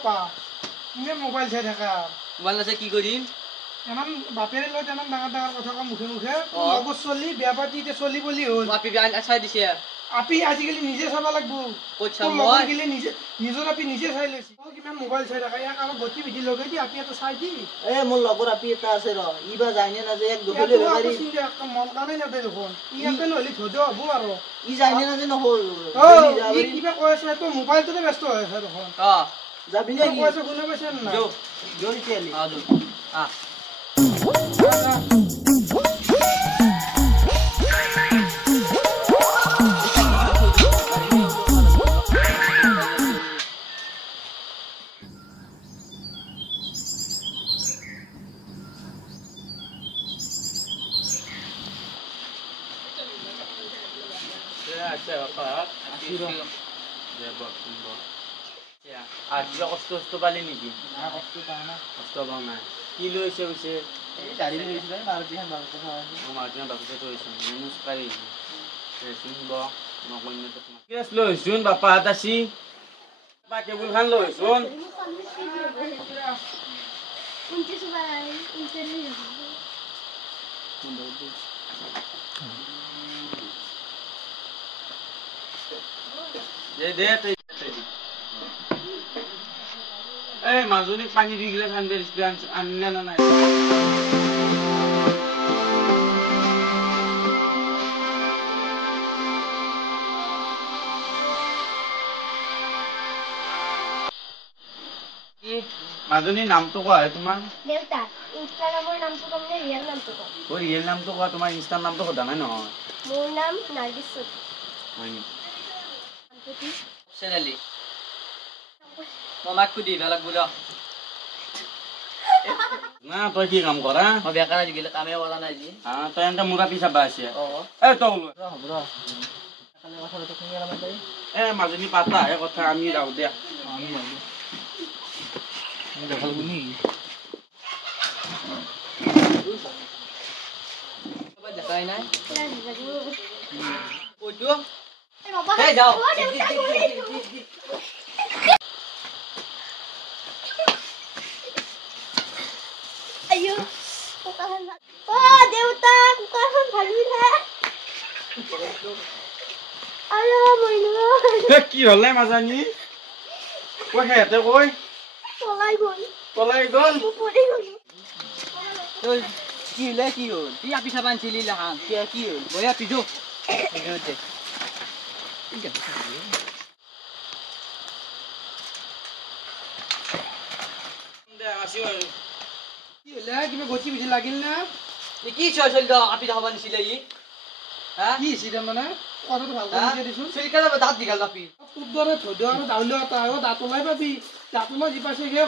বাপা তুমি মোবাইল চাই থাকা মোবাইল আছে কি কৰিম এমান বাপেৰে লৈ তেমান ডাঙৰ ডাঙৰ কথা কম মুখে মুখে লগৰ চলি বিয়া পাতি এতিয়া চলি বলি হ'ল আপি চাই দিছে আপি আজিকালি নিজে চাব লাগিব ক'ত চাম মই মই গিলে নিজে নিজৰ আপি নিজে চাই লৈছি মই কিমান মোবাইল চাই থাকা ইয়াক আমাৰ গতি বিধি লগাই দি আপি এটা চাই দি মোৰ লগৰ আপি এটা আছে ৰ ইবা যায়নে নাযায় এক দুখলে বেমাৰী মন কাৰণে নাযায় দেখোন ইয়াতে নহ'লে ধৈৰ্য হ'ব আৰু ই যায়নে নাযায় নহ'ল কিবা কৈ আছে তো মোবাইলটোতে ব্যস্ত হৈ আছে দেখোন যাবি নে কৈ আছে শুনা পাইছে না জৰিতিয়ালি আজি কষ্ট পালি নেকি কষ্ট পোৱা নাই কি লৈছে পিছে গাড়ী লৈছিলে মাৰুতিখন বাৰতে মাৰুতিখন বাৰতে থৈছো মেনুজ পাৰি লৈছোন বাপাহাত আছি টেবুল খান লৈছোন মাজনীক পানী দি গিলাচ আনিলে না নাই মাজনীৰ নামটো কোৱা তোমাৰ ৰিয়েল নামটো কোৱা তোমাৰ ইনষ্টাৰ নামটো সোধা নাই নহয় মোৰ নাম নাৰ্গিছ হয় নেকি চৌধুৰী মই মাক সুধি লাগব যা না তই কি কাম কৰা মই বেকাৰ আজিকালি কামে কৰা নাই যি তই এনেকে মূৰা পিছা বা আছে মাজনী পাতা হে কথা আমি যাওঁ দিয়া দেখাই নাই কি হলে মাজনী কৈ সিহঁতে কৈ পলাই গল কি হলে কি হল কি আপি চাব আনিছিলি কি হল বয়া পিছো কিবা গতি বিধি লাগিল না কি চল আপি চাব আনিছিলে ই কি হৈছিল মানে কথাটো ভালকৈ বুজাই দিছো চুলিকালে দাঁত দীঘল আপি তোৰ দৰে ধৈৰ্য আৰু দাউলি এটা দাঁত ওলাই পাবি দাঁত ওলাই যি পাইছে সেই